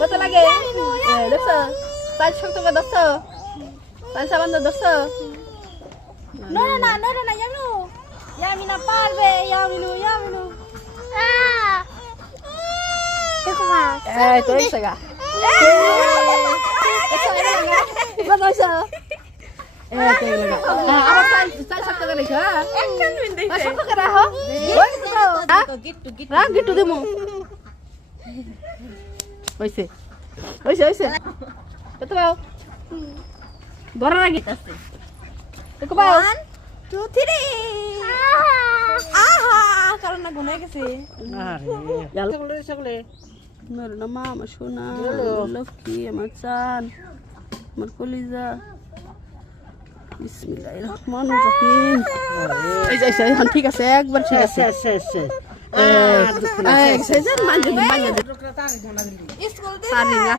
Betul lagi. Dokter. Saya shok tu ke dokter. Saya saban tu dokter. No, yang nu. Ya mina parbe, ya minu. Itu bisa gak? Betul sih. Itu enggak. Apa saya shok tu ke dia? Akan mende. Shok tu ke dia? Gitu. Nah, gitu demo. Oise. Betul bau. Dora lagi. Itu bau. 1 2 3. Kalau nak guna ke sih? Ya সকলে আমার নামা আমার সোনা লক্ষ্মী আমার চান আমার কলিজা বিসমিল্লাহির রহমানির রহিম এই যে এখন ঠিক আছে একবার ঠিক আছে শেষ এই যে মানজে School পানি না